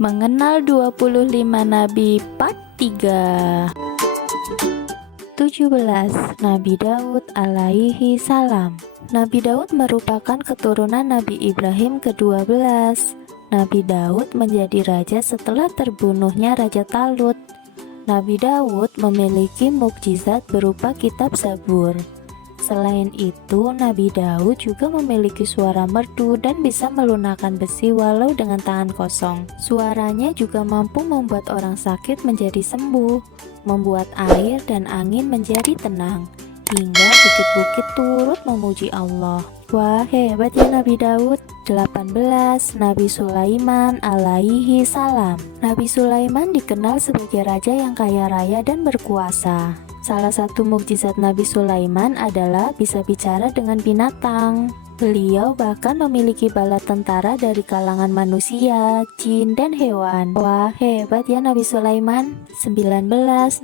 Mengenal 25 Nabi Part 3. 17. Nabi Daud alaihi salam. Nabi Daud merupakan keturunan Nabi Ibrahim ke-12. Nabi Daud menjadi raja setelah terbunuhnya Raja Talut. Nabi Daud memiliki mukjizat berupa kitab Zabur. Selain itu, Nabi Daud juga memiliki suara merdu dan bisa melunakkan besi walau dengan tangan kosong. Suaranya juga mampu membuat orang sakit menjadi sembuh, membuat air dan angin menjadi tenang, hingga bukit-bukit turut memuji Allah. Wah, hebat ya Nabi Daud. 18. Nabi Sulaiman alaihi salam. Nabi Sulaiman dikenal sebagai raja yang kaya raya dan berkuasa. Salah satu mukjizat Nabi Sulaiman adalah bisa bicara dengan binatang. Beliau bahkan memiliki bala tentara dari kalangan manusia, jin, dan hewan. Wah, hebat ya Nabi Sulaiman. 19.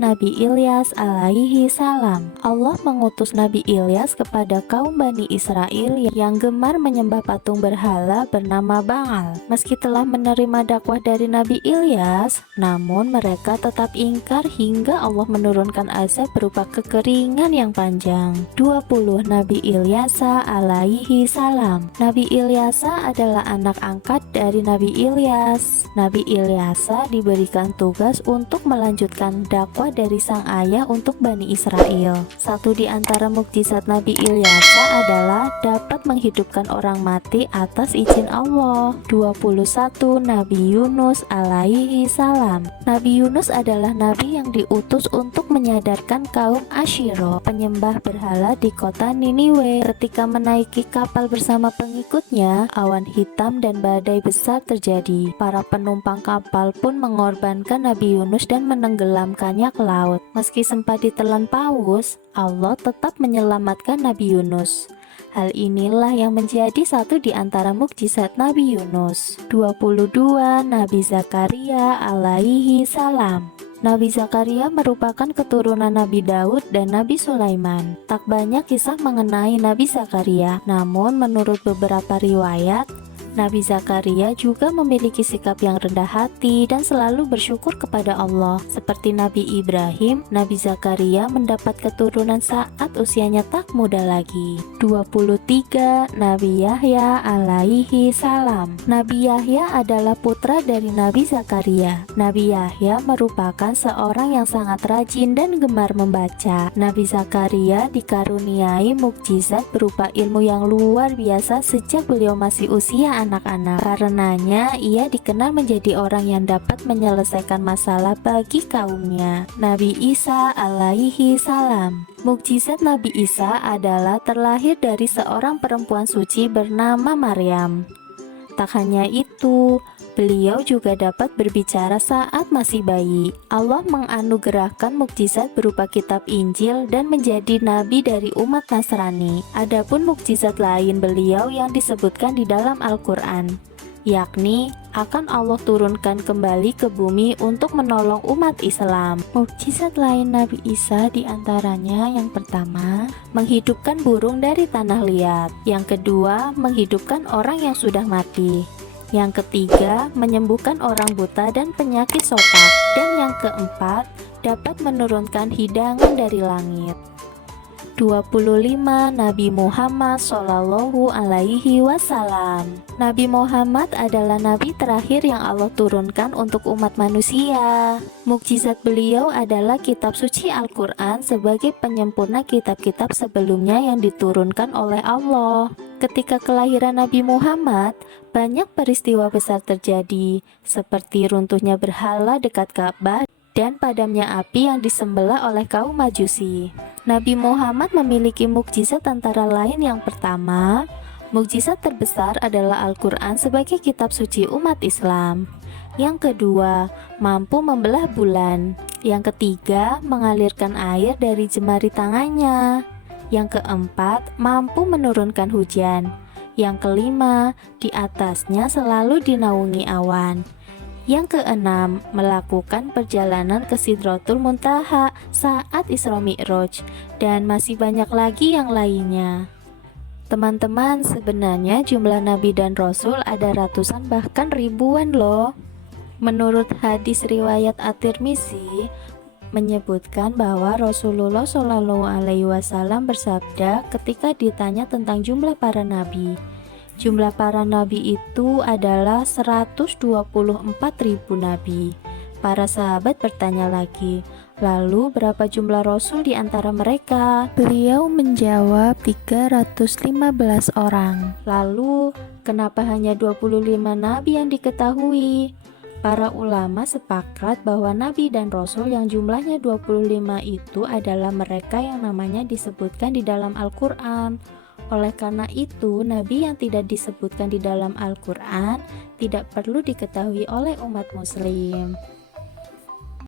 Nabi Ilyas alaihi salam. Allah mengutus Nabi Ilyas kepada kaum Bani Israel yang gemar menyembah patung berhala bernama Baal. Meski telah menerima dakwah dari Nabi Ilyas, namun mereka tetap ingkar hingga Allah menurunkan azab berupa kekeringan yang panjang. 20. Nabi Ilyasa alaihi salam. Nabi Ilyasa adalah anak angkat dari Nabi Ilyas. Nabi Ilyasa diberikan tugas untuk melanjutkan dakwah dari sang ayah untuk Bani Israel. Satu di antara mukjizat Nabi Ilyasa adalah dapat menghidupkan orang mati atas izin Allah. 21. Nabi Yunus alaihi salam. Nabi Yunus adalah nabi yang diutus untuk menyadarkan kaum Asyiro, penyembah berhala di kota Niniwe. Ketika menaiki kapal bersama pengikutnya, awan hitam dan badai besar terjadi. Para penumpang kapal pun mengorbankan Nabi Yunus dan menenggelamkannya ke laut. Meski sempat ditelan paus, Allah tetap menyelamatkan Nabi Yunus. Hal inilah yang menjadi satu di antara mukjizat Nabi Yunus. 22. Nabi Zakaria alaihi salam. Nabi Zakaria merupakan keturunan Nabi Daud dan Nabi Sulaiman. Tak banyak kisah mengenai Nabi Zakaria, namun menurut beberapa riwayat, Nabi Zakaria juga memiliki sikap yang rendah hati dan selalu bersyukur kepada Allah. Seperti Nabi Ibrahim, Nabi Zakaria mendapat keturunan saat usianya tak muda lagi. 23. Nabi Yahya alaihi salam. Nabi Yahya adalah putra dari Nabi Zakaria. Nabi Yahya merupakan seorang yang sangat rajin dan gemar membaca. Nabi Zakaria dikaruniai mukjizat berupa ilmu yang luar biasa sejak beliau masih usia anak-anak. Karenanya ia dikenal menjadi orang yang dapat menyelesaikan masalah bagi kaumnya. Nabi Isa alaihi salam. Mukjizat Nabi Isa adalah terlahir dari seorang perempuan suci bernama Maryam. Tak hanya itu, beliau juga dapat berbicara saat masih bayi. Allah menganugerahkan mukjizat berupa kitab Injil dan menjadi nabi dari umat Nasrani. Adapun mukjizat lain beliau yang disebutkan di dalam Al-Quran, yakni akan Allah turunkan kembali ke bumi untuk menolong umat Islam. Mukjizat lain Nabi Isa diantaranya yang pertama, menghidupkan burung dari tanah liat. Yang kedua, menghidupkan orang yang sudah mati. Yang ketiga, menyembuhkan orang buta dan penyakit sopak. Dan yang keempat, dapat menurunkan hidangan dari langit. 25. Nabi Muhammad Shallallahu alaihi wasallam. Nabi Muhammad adalah nabi terakhir yang Allah turunkan untuk umat manusia. Mukjizat beliau adalah kitab suci Al-Quran sebagai penyempurna kitab-kitab sebelumnya yang diturunkan oleh Allah. Ketika kelahiran Nabi Muhammad, banyak peristiwa besar terjadi, seperti runtuhnya berhala dekat Ka'bah dan padamnya api yang disembelih oleh kaum Majusi. Nabi Muhammad memiliki mukjizat antara lain yang pertama, mukjizat terbesar adalah Al-Quran sebagai kitab suci umat Islam. Yang kedua, mampu membelah bulan. Yang ketiga, mengalirkan air dari jemari tangannya. Yang keempat, mampu menurunkan hujan. Yang kelima, di atasnya selalu dinaungi awan. Yang keenam, melakukan perjalanan ke Sidratul Muntaha saat Isra Mi'raj, dan masih banyak lagi yang lainnya. Teman-teman, sebenarnya jumlah nabi dan rasul ada ratusan bahkan ribuan loh. Menurut hadis riwayat At-Tirmizi menyebutkan bahwa Rasulullah Shallallahu Alaihi Wasallam bersabda ketika ditanya tentang jumlah para nabi. Jumlah para nabi itu adalah 124.000 nabi. Para sahabat bertanya lagi, lalu berapa jumlah rasul di antara mereka? Beliau menjawab 315 orang. Lalu kenapa hanya 25 nabi yang diketahui? Para ulama sepakat bahwa nabi dan rasul yang jumlahnya 25 itu adalah mereka yang namanya disebutkan di dalam Al-Quran. Oleh karena itu, nabi yang tidak disebutkan di dalam Al-Quran tidak perlu diketahui oleh umat muslim.